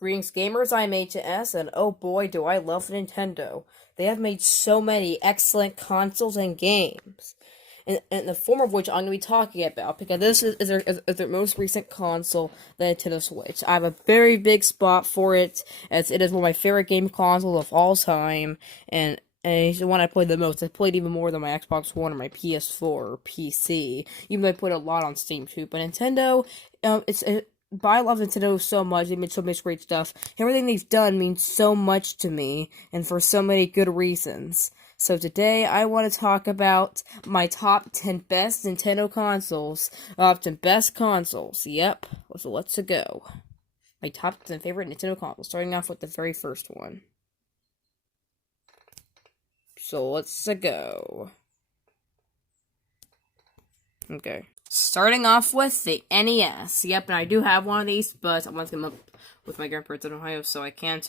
Greetings gamers, I'm HS, and oh boy do I love Nintendo. They have made so many excellent consoles and games. In the form of which I'm going to be talking about, because this is their most recent console, the Nintendo Switch. I have a very big spot for it, as it is one of my favorite game consoles of all time, and it's the one I played the most. I played even more than my Xbox One or my PS4 or PC, even though I played a lot on Steam too. But Nintendo, but I love Nintendo so much. They made so much great stuff. Everything they've done means so much to me, and for so many good reasons. So today, I want to talk about my top 10 best Nintendo consoles. Top 10 best consoles. Yep. So let's go. My top 10 favorite Nintendo consoles. Starting off with the very first one. So let's go. Okay. Starting off with the NES. Yep, and I do have one of these, but I'm going to come up with my grandparents in Ohio, so I can't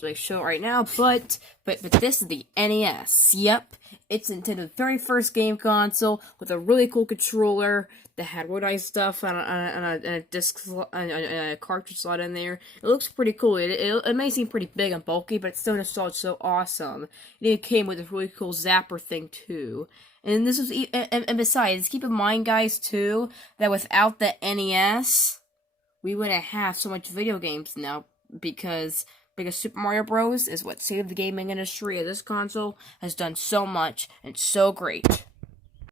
really show it right now. But this is the NES. Yep, it's Nintendo's very first game console with a really cool controller that had wood eye stuff and a disc and a cartridge slot in there. It looks pretty cool. It may seem pretty big and bulky, but it's still nostalgic, so awesome. It came with a really cool zapper thing too. And this was, and besides, keep in mind, guys, too, that without the NES, we wouldn't have so much video games now, because Super Mario Bros. Is what saved the gaming industry, and this console has done so much and so great.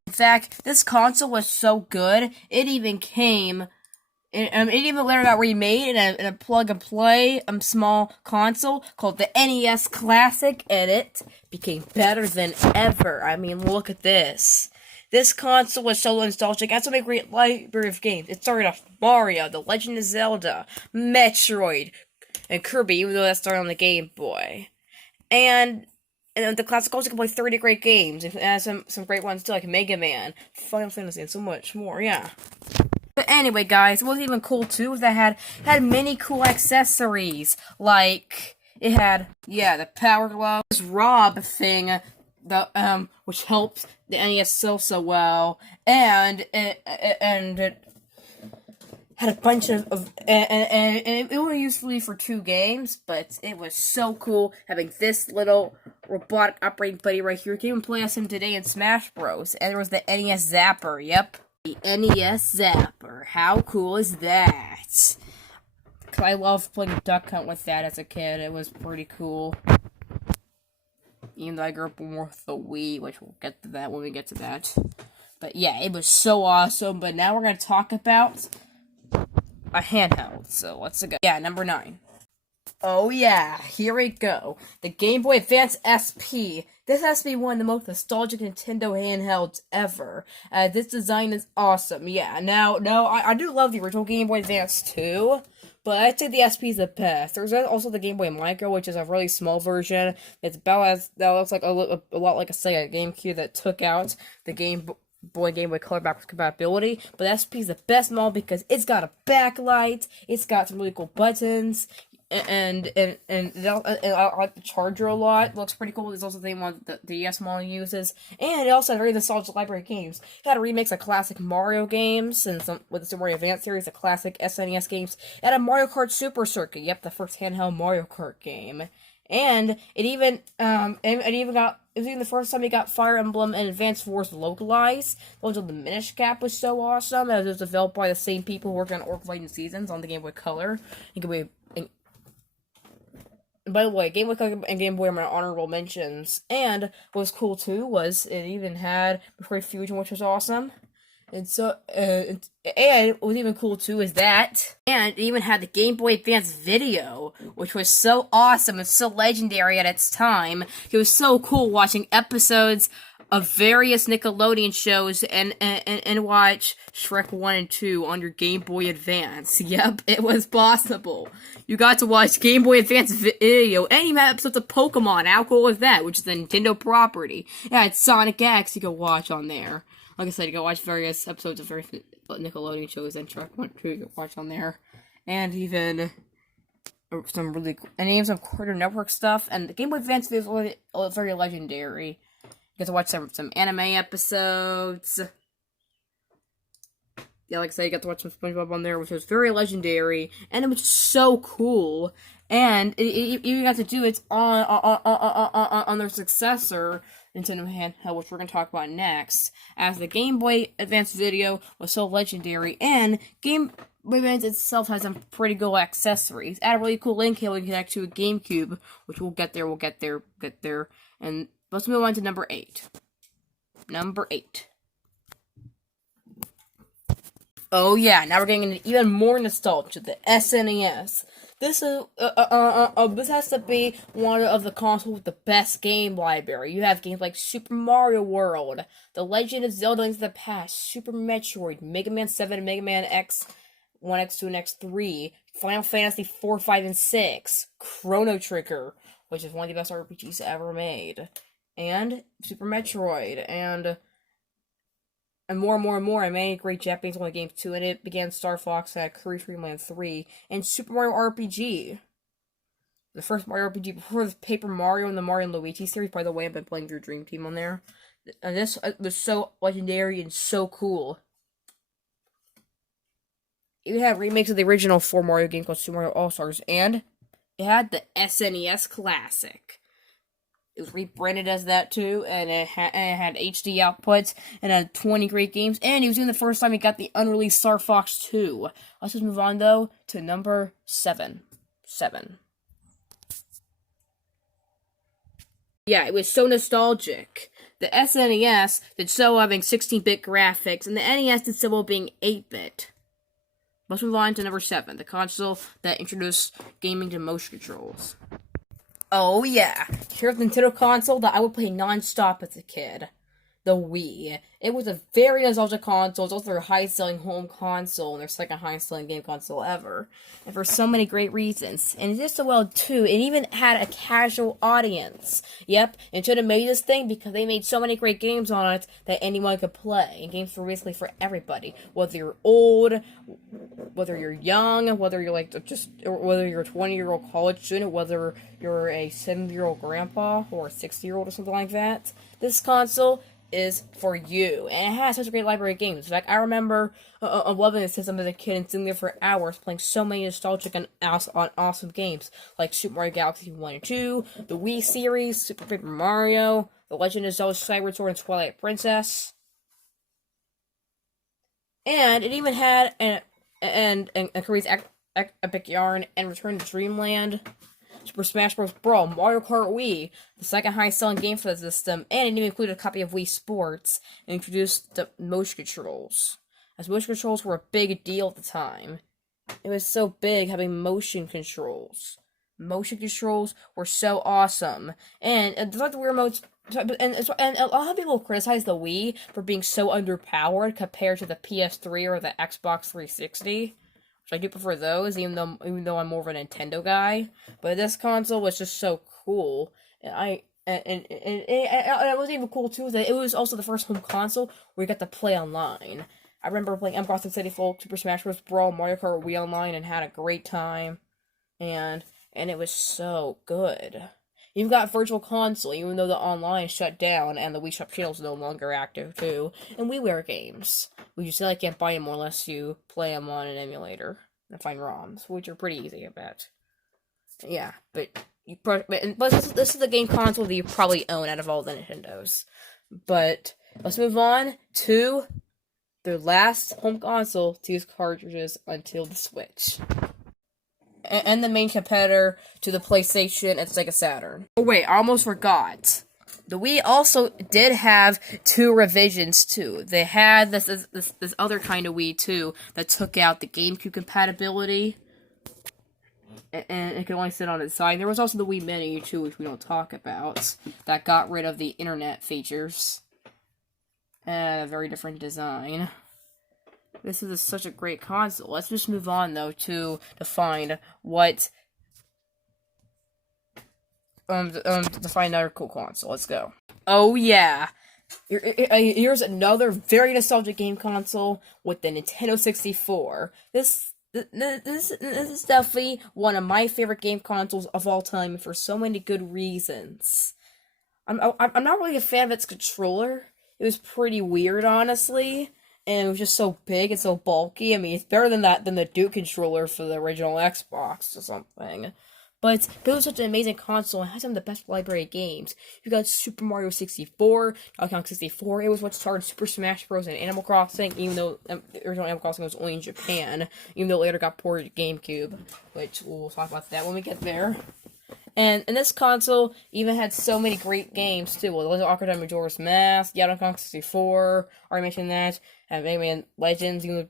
In fact, this console was so good, it even came. It even later got remade in a plug-and-play small console called the NES Classic, and it became better than ever. I mean, look at this. This console was so nostalgic. It had so many great library of games. It started off Mario, The Legend of Zelda, Metroid, and Kirby, even though that started on the Game Boy. And the classic also can play 30 great games. It has some great ones too, like Mega Man, Final Fantasy, and so much more, yeah. But anyway, guys, what was even cool too was that had many cool accessories. Like it had the Power Glove, this Rob thing, which helps the NES so well, and it had a bunch of and it was usefully for 2 games, but it was so cool having this little robotic operating buddy right here. You can even play as him today in Smash Bros. And there was the NES Zapper. Yep. The NES Zapper. How cool is that? Cause I loved playing Duck Hunt with that as a kid. It was pretty cool. Even though I grew up more with the Wii, which we'll get to that when we get to that. But yeah, it was so awesome. But now we're gonna talk about a handheld. So let's go. Yeah, number 9. Oh yeah, here we go. The Game Boy Advance SP. This has to be one of the most nostalgic Nintendo handhelds ever. This design is awesome. Yeah, now, I do love the original Game Boy Advance too, but I'd say the SP is the best. There's also the Game Boy Micro, which is a really small version. It's that looks like a lot like a Sega GameCube that took out the Game Boy Color backwards compatibility, but SP is the best model because it's got a backlight, it's got some really cool buttons, and I like the charger a lot. It looks pretty cool. There's also the same one that the DS model uses, and it also has a very nostalgic library of games. It had a remix of classic Mario games, and some with the Super Mario Advance series, the classic SNES games. It had a Mario Kart Super Circuit. Yep, the first handheld Mario Kart game. And it even it was even the first time you got Fire Emblem and Advance Wars localized. Also, the Minish Cap was so awesome. It was developed by the same people who worked on Orc Legend Seasons on the Game Boy Color. And by the way, Game Boy Color and Game Boy are my honorable mentions. And what was cool too was it even had Metroid Fusion, which was awesome. And so, and what was even cool too is that, and it even had the Game Boy Advance video, which was so awesome and so legendary at its time. It was so cool watching episodes of various Nickelodeon shows and watch Shrek 1 and 2 on your Game Boy Advance. Yep, it was possible. You got to watch Game Boy Advance video, and you had episodes of Pokemon. How cool was that? Which is a Nintendo property. Yeah, it's Sonic X you could watch on there. Like I said, you can watch various episodes of various Nickelodeon shows and Shrek 1 2 you can watch on there. And even some really cool, and even some Cartoon Network stuff. And the Game Boy Advance is very legendary. You get to watch some anime episodes. Yeah, like I said, you got to watch some SpongeBob on there, which was very legendary, and it was so cool. And you got to do it on their successor, Nintendo handheld, which we're going to talk about next, as the Game Boy Advance video was so legendary, and Game Boy Advance itself has some pretty cool accessories. Add a really cool link cable you can connect to a GameCube, which we'll get there. And let's move on to number 8. Number 8. Oh yeah, now we're getting into even more nostalgia, the SNES. This has to be one of the consoles with the best game library. You have games like Super Mario World, The Legend of Zelda: Link to the Past, Super Metroid, Mega Man 7, Mega Man X, 1, X2, and X3, Final Fantasy 4, 5, and 6, Chrono Trigger, which is one of the best RPGs ever made, and Super Metroid, and more and more, and many great Japanese only games too, and it began Star Fox at Kirby Dream Land 3, and Super Mario RPG. The first Mario RPG before the Paper Mario and the Mario and Luigi series. By the way, I've been playing through Dream Team on there. And this was so legendary and so cool. It had remakes of the original 4 Mario game called Super Mario All-Stars, and it had the SNES Classic. It was rebranded as that too, and it had HD outputs, and had 20 great games, and he was doing the first time he got the unreleased Star Fox 2. Let's just move on, though, to number 7. Yeah, it was so nostalgic. The SNES did so having 16-bit graphics, and the NES did so well being 8-bit. Let's move on to number 7, the console that introduced gaming to motion controls. Oh yeah, here's the Nintendo console that I would play non-stop as a kid. The Wii. It was a very nostalgic console. It's also their highest-selling home console and their second highest-selling game console ever. And for so many great reasons. And it did so well, too. It even had a casual audience. Yep, Nintendo made this thing because they made so many great games on it that anyone could play. And games were basically for everybody. Whether you're old, whether you're young, whether you're whether you're a 20-year-old college student, whether you're a 70-year-old grandpa or a 60-year-old or something like that. This console is for you, and it has such a great library of games. Like, I remember loving the system as a kid and sitting there for hours playing so many nostalgic and awesome games, like Super Mario Galaxy 1 and 2, the Wii series, Super Paper Mario, The Legend of Zelda Skyward Sword and Twilight Princess. And it even had Kirby's Epic Yarn and Return to Dreamland, Super Smash Bros. Brawl, Mario Kart Wii, the second highest selling game for the system, and it even included a copy of Wii Sports, and introduced the motion controls, as motion controls were a big deal at the time. It was so big having motion controls. Motion controls were so awesome, and the fact that we remotes. And a lot of people criticize the Wii for being so underpowered compared to the PS3 or the Xbox 360. I do prefer those, even though I'm more of a Nintendo guy. But this console was just so cool, and it was even cool too that it was also the first home console where you got to play online. I remember playing Animal Crossing City Folk, Super Smash Bros. Brawl, Mario Kart Wii Online, and had a great time, and it was so good. You've got Virtual Console, even though the online shut down and the Wii Shop channel is no longer active too, and WiiWare games. We just can't buy them unless you play them on an emulator and find ROMs, which are pretty easy, I bet. Yeah, but this is the game console that you probably own out of all the Nintendos. But let's move on to their last home console to use cartridges until the Switch. And the main competitor to the PlayStation and Sega Saturn. Oh wait, I almost forgot. The Wii also did have 2 revisions too. They had this other kind of Wii too that took out the GameCube compatibility, and it could only sit on its side. There was also the Wii Mini too, which we don't talk about, that got rid of the internet features. And a very different design. This is such a great console. Let's just move on, though, to find what... to find another cool console. Let's go. Oh, yeah. Here's another very nostalgic game console with the Nintendo 64. This is definitely one of my favorite game consoles of all time, for so many good reasons. I'm not really a fan of its controller. It was pretty weird, honestly. and it was just so big and so bulky. I mean, it's better than the Duke controller for the original Xbox or something. But it was such an amazing console. It had some of the best library games. You got Super Mario 64, Donkey Kong 64. It was what started Super Smash Bros. And Animal Crossing, even though the original Animal Crossing was only in Japan, even though it later got ported to GameCube, which we'll talk about that when we get there. And this console even had so many great games too. Well, Legend of Ocarina of Majora's Mask, Donkey Kong 64, already mentioned that, and Mega Man Legends, even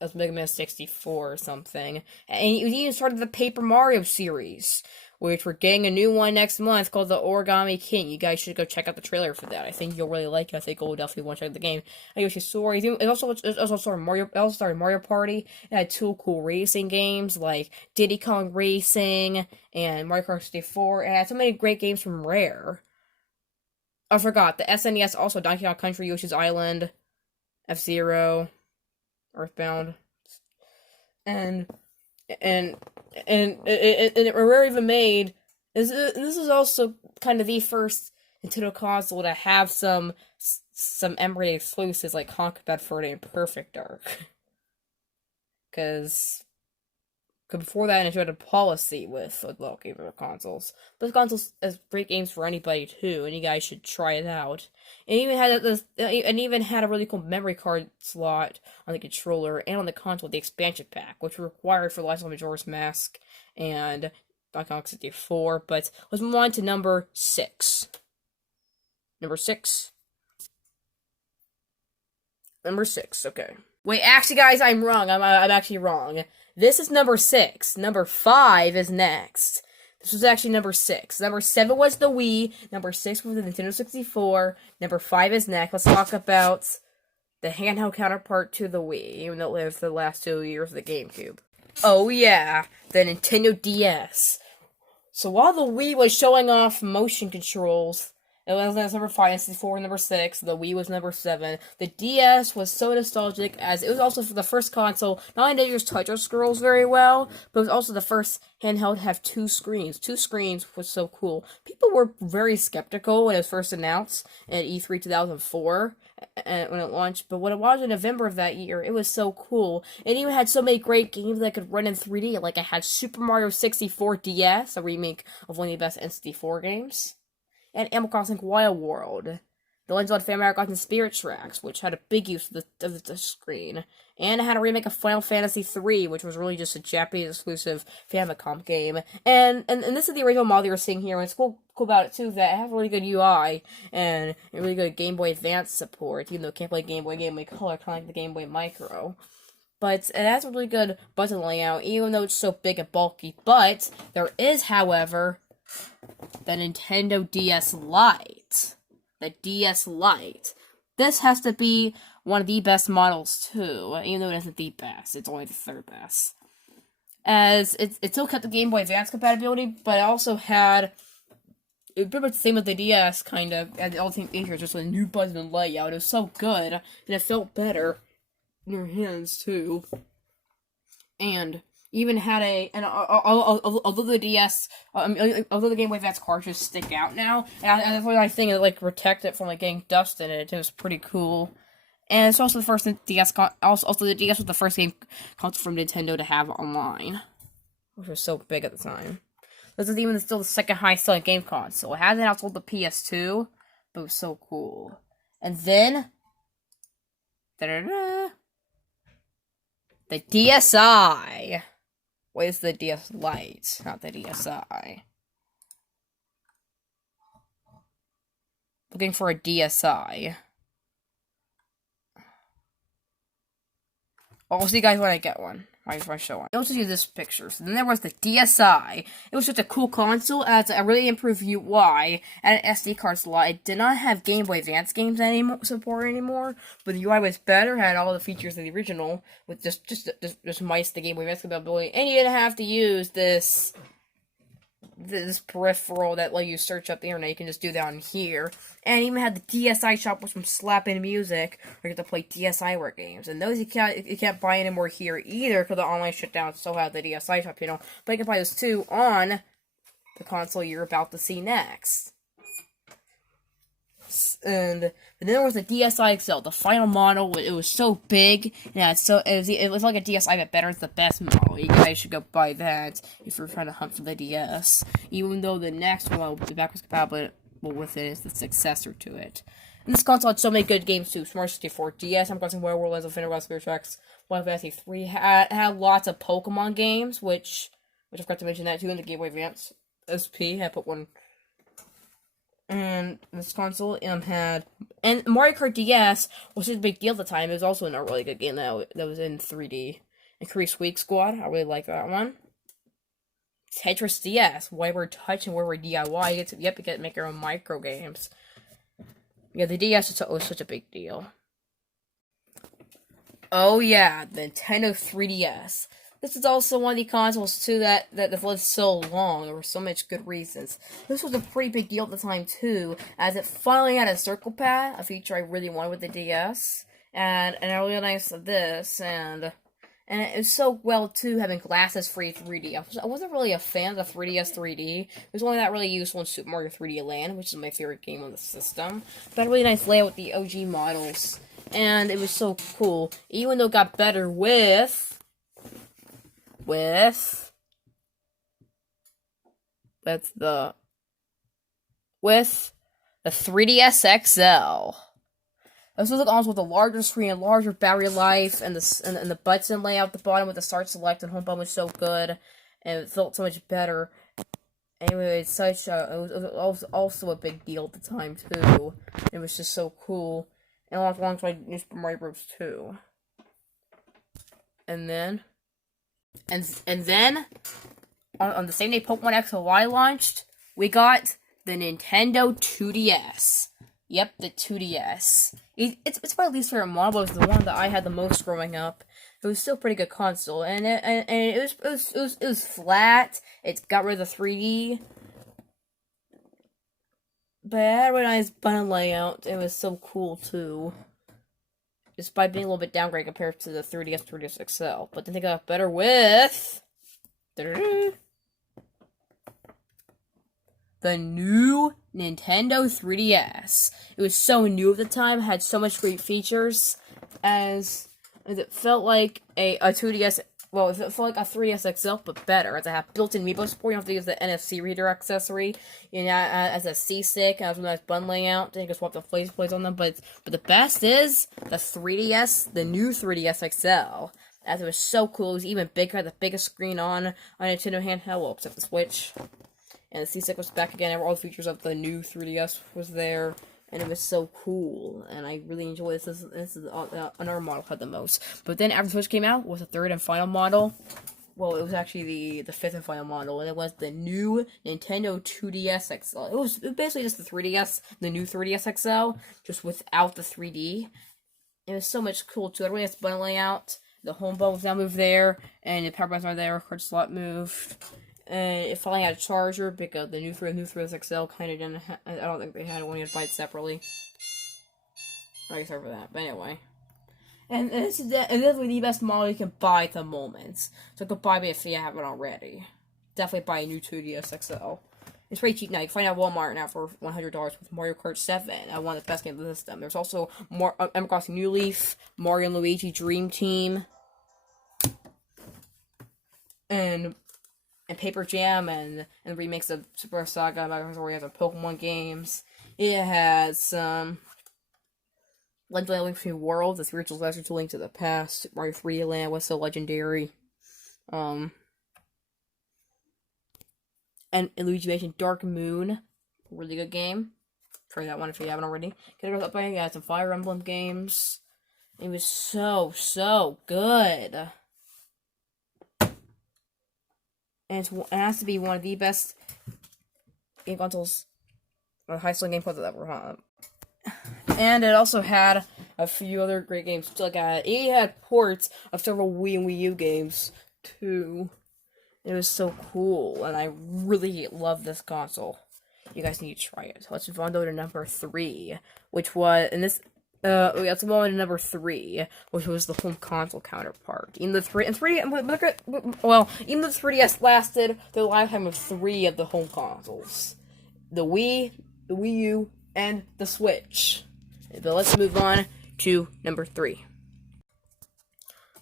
as Mega Man 64 or something. And it even started the Paper Mario series, which we're getting a new one next month called The Origami King. You guys should go check out the trailer for that. I think you'll really like it. I think you'll definitely want to check out the game. I Yoshi Story. It also started Mario Party. It had two cool racing games like Diddy Kong Racing and Mario Kart 64. It had so many great games from Rare. I forgot, the SNES also Donkey Kong Country, Yoshi's Island, F-Zero, Earthbound, and Rare even made this is also kind of the first Nintendo console to have some emulated exclusives like Conker Bad Fur Day and Perfect Dark. Because before that, Nintendo had a policy with local game consoles. But consoles has great games for anybody too, and you guys should try it out. It even had a really cool memory card slot on the controller and on the console, the expansion pack, which were required for Legend of Majora's Mask and Donkey Kong 64. But let's move on to number 6. Number 6. Number 6. Okay. Wait, actually, guys, I'm wrong. I'm actually wrong. This is number 6. Number 5 is next. This was actually number 6. Number 7 was the Wii. Number 6 was the Nintendo 64. Number 5 is next. Let's talk about the handheld counterpart to the Wii, even though it lived for the last 2 years of the GameCube. Oh yeah, the Nintendo DS. So while the Wii was showing off motion controls, it was number 5, and 64 number 6, the Wii was number 7. The DS was so nostalgic as it was also for the first console, not only did it just touch scrolls very well, but it was also the first handheld to have 2 screens. 2 screens was so cool. People were very skeptical when it was first announced at E3 2004 when it launched, but when it was in November of that year, it was so cool. It even had so many great games that could run in 3D, like it had Super Mario 64 DS, a remake of one of the best N64 games. And Animal Crossing Wild World, The Legend of Family Gods and Spirit Tracks, which had a big use of the screen, and it had a remake of Final Fantasy III, which was really just a Japanese exclusive Famicom game. And this is the original model you're seeing here, and it's cool about it too that it has really good UI and really good Game Boy Advance support, even though it can't play Game Boy Color, kind of like the Game Boy Micro. But it has a really good button layout, even though it's so big and bulky. But there is, however, the Nintendo DS Lite. The DS Lite. This has to be one of the best models, too. Even though it isn't the best. It's only the 3rd best. As it still kept the Game Boy Advance compatibility, but it also had... It was pretty much the same with the DS, kind of. And the Ultimate features, just with a new button and layout. It was so good, and it felt better in your hands, too. And... even had although the DS, although the Game Boy Advance cartridges stick out now, and that's what I think it like protect it from like getting dust in it. It was pretty cool, and it's also the first DS. Also, the DS was the first game console from Nintendo to have online, which was so big at the time. This is even still the second highest selling game console. It hasn't outsold the PS2, but it was so cool. And then, the DSi. Where's the DS Lite? Not the DSi. Looking for a DSi. I'll see you guys when I get one. I show one. I'll just use this picture. So then there was the DSi. It was just a cool console. It had a really improved UI and an SD card slot. It did not have Game Boy Advance games support anymore, but the UI was better. Had all the features of the original with just mice, the Game Boy Advance compatibility, and you didn't have to use this peripheral that let you search up the internet. You can just do that on here. And even had the DSi shop with some slapping music, or you get to play DSiWare games. And those you can't buy anymore here either, because the online shutdown still had the DSi shop, you know. But you can buy those too on the console you're about to see next. And then there was the DSi XL, the final model. It was so big, and it was like a DSi but better. It's the best model. You guys should go buy that if you're trying to hunt for the DS. Even though the next one will be backwards compatible with it is the successor to it. And this console had so many good games too. Smart 64 DS, I'm guessing World Legends of Finnerush, Spirit Tracks, Final Fantasy 3 had lots of Pokemon games, which I forgot to mention that too in the Game Boy Advance SP. I put one. And this console had, and Mario Kart DS was a big deal at the time. It was also a really good game that was in 3D. And Increased Weak Squad, I really like that one. Tetris DS, where we're touching, where we're DIY. You get to make your own micro games. Yeah, the DS was such a big deal. Oh yeah, the Nintendo 3DS. This is also one of the consoles too that lived so long. There were so much good reasons. This was a pretty big deal at the time too, as it finally had a circle pad, a feature I really wanted with the DS, and I really nice of this, and it was so well too having glasses-free 3D. I wasn't really a fan of the 3DS 3D. It was only that really useful in Super Mario 3D Land, which is my favorite game on the system. But a really nice layout with the OG models, and it was so cool. Even though it got better with the 3DS XL. This was also with a larger screen, and larger battery life, and the button layout at the bottom with the start, select, and home button was so good, and it felt so much better. Anyway, it was also a big deal at the time too. It was just so cool, and alongside New Super Mario Bros. 2. And then on the same day Pokemon X and Y launched, we got the Nintendo 2DS. Yep, the 2DS. It's my least favorite model, but it was the one that I had the most growing up. It was still a pretty good console, and it was flat. It got rid of the 3D, but it had a really nice button layout. It was so cool too, despite being a little bit downgrade compared to the 3DS, 3DS XL. But then they got better with the new Nintendo 3DS. It was so new at the time, had so much great features, as it felt like a 2DS. Well, it felt like a 3DS XL, but better. As I have built-in Amiibo support, you don't have to use the NFC reader accessory. You know, as a C-stick, has a nice button layout. Then you can swap the plates on them. But the best is the 3DS, the new 3DS XL. As it was so cool, it was even bigger, had the biggest screen on a Nintendo handheld, well, except the Switch. And the C-stick was back again, all the features of the new 3DS was there, and it was so cool, and I really enjoyed this. This is another model had the most. But then after the Switch came out, was the third and final model. Well, it was actually the fifth and final model, and it was the new Nintendo 2DS XL. It was basically just the 3DS, the new 3DS XL, just without the 3D. It was so much cool, too. Everybody has button layout. The home button was now moved there, and the power buttons are there, card slot moved. And it finally had a charger, because the new 3DS XL kind of didn't I don't think they had one. You had to buy it separately. I guess sorry for that, but anyway. And this is definitely the best model you can buy at the moment. So go buy it if you haven't already. Definitely buy a new 2DS XL. It's pretty cheap now. You can find it at Walmart now for $100 with Mario Kart 7. One of the best games of the system. There's also Animal Crossing New Leaf, Mario and Luigi Dream Team, and Paper Jam, and remakes of Super Saga, where you have the Pokemon games. It has some Legend of Link Between Worlds, the spiritual successor to Link to the Past. Mario 3D Land was so legendary. And Luigi Mansion Dark Moon, really good game. Try that one if you haven't already. It had some Fire Emblem games. It was so good. And it has to be one of the best game consoles, or high-selling game consoles ever, huh? And it also had a few other great games. It had ports of several Wii and Wii U games, too. It was so cool, and I really love this console. You guys need to try it. Let's move on to number 3, which was, and this, let's move on to number 3, which was the home console counterpart. Even the 3DS lasted the lifetime of 3 of the home consoles. The Wii, the Wii U, and the Switch. But let's move on to number 3.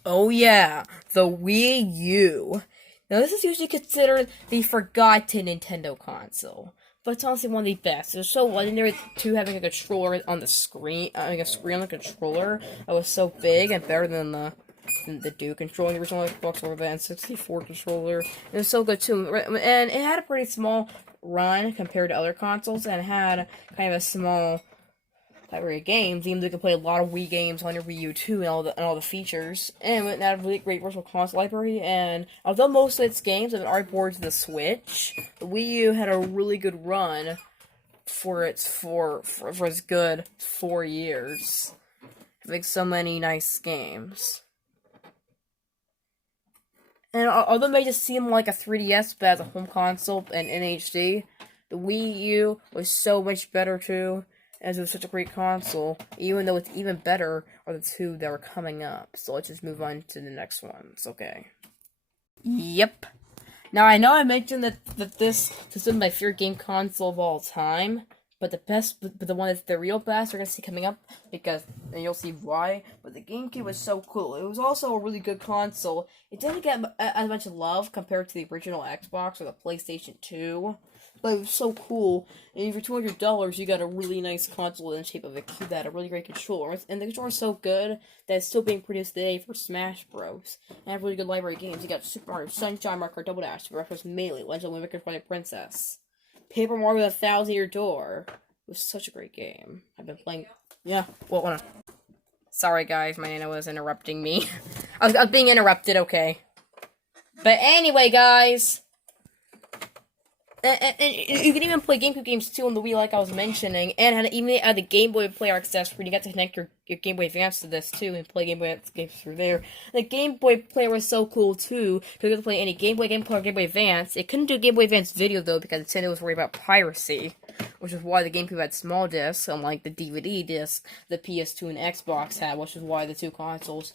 Oh yeah, the Wii U. Now this is usually considered the forgotten Nintendo console, but it's honestly one of the best. It was so legendary to having a controller on the screen, having a screen on the controller that was so big and better than the Duke controller, the original Xbox or the N64 controller. It was so good too, and it had a pretty small run compared to other consoles, and it had kind of a small library of games, even though you can play a lot of Wii games on your Wii U too, and all the features. And it had a really great virtual console library, and although most of its games have been already ported to the Switch, the Wii U had a really good run for its good 4 years. It makes so many nice games. And although it may just seem like a 3DS, but as a home console and in HD, the Wii U was so much better too, as it was such a great console, even though it's even better are the two that are coming up. So let's just move on to the next ones, okay? Yep. Now, I know I mentioned that this is my favorite game console of all time, but the one that's the real best we're gonna see coming up, and you'll see why, but the GameCube was so cool. It was also a really good console. It didn't get as much love compared to the original Xbox or the PlayStation 2, but it was so cool. And for $200, you got a really nice console in the shape of a cube that had a really great controller. And the controller is so good that it's still being produced today for Smash Bros. And have really good library of games. You got Super Mario Sunshine, Mario Kart Double Dash, Super Mario Bros. Melee, Legend of Wind Waker, Twilight Princess, Paper Mario: The Thousand Year Door. It was such a great game. I've been playing. Yeah, well, hold on. Sorry, guys, my Nana was interrupting me. I was being interrupted, okay. But anyway, guys. And you can even play GameCube games too on the Wii, like I was mentioning, and even had the Game Boy Player accessory. You got to connect your Game Boy Advance to this too, and play Game Boy games through there. The Game Boy Player was so cool too, because you could play any Game Boy, Game Player, Game Boy Advance. It couldn't do Game Boy Advance video though, because Nintendo was worried about piracy, which is why the GameCube had small discs, unlike the DVD disc the PS2 and Xbox had, which is why the two consoles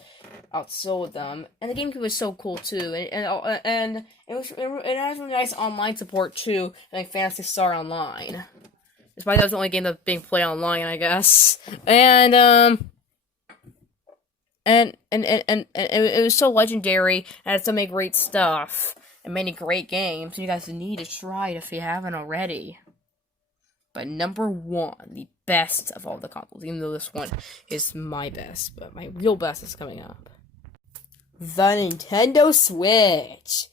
outsold them. And the GameCube was so cool too, and it has really nice online support too, like Phantasy Star Online. Despite that was the only game that's being played online, I guess. And it was so legendary and had so many great stuff and many great games. You guys need to try it if you haven't already. But number 1, the best of all the consoles, even though this one is my best, but my real best is coming up. The Nintendo Switch.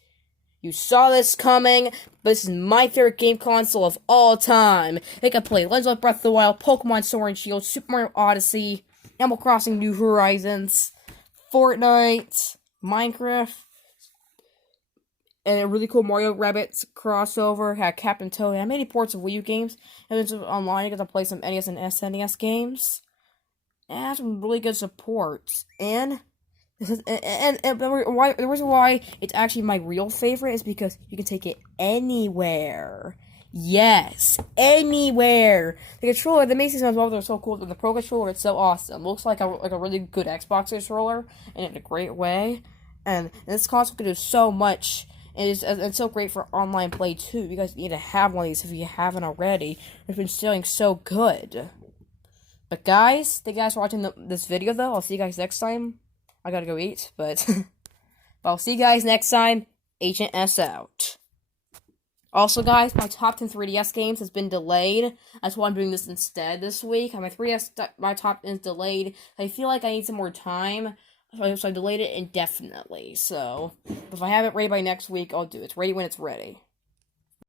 You saw this coming, but this is my favorite game console of all time. It can play Legend of Breath of the Wild, Pokemon Sword and Shield, Super Mario Odyssey, Animal Crossing New Horizons, Fortnite, Minecraft, and a really cool Mario Rabbids crossover. Had Captain Toad, and many ports of Wii U games. And it's online, you get to play some NES and SNES games. And it has some really good support. And the reason why it's actually my real favorite is because you can take it anywhere. Yes, anywhere. The controller, the Macy's ones, are so cool. The Pro Controller, it's so awesome. Looks like a really good Xbox controller, and in a great way. And this console can do so much. And it's so great for online play too. You guys need to have one of these if you haven't already. It's been selling so good. But guys, thank you guys for watching this video though. I'll see you guys next time. I gotta go eat, but I'll see you guys next time. Agent S out. Also, guys, my top 10 3DS games has been delayed. That's why I'm doing this instead this week. My top 10 is delayed. I feel like I need some more time, so I delayed it indefinitely. So, if I have it ready by next week, I'll do it. It's ready when it's ready.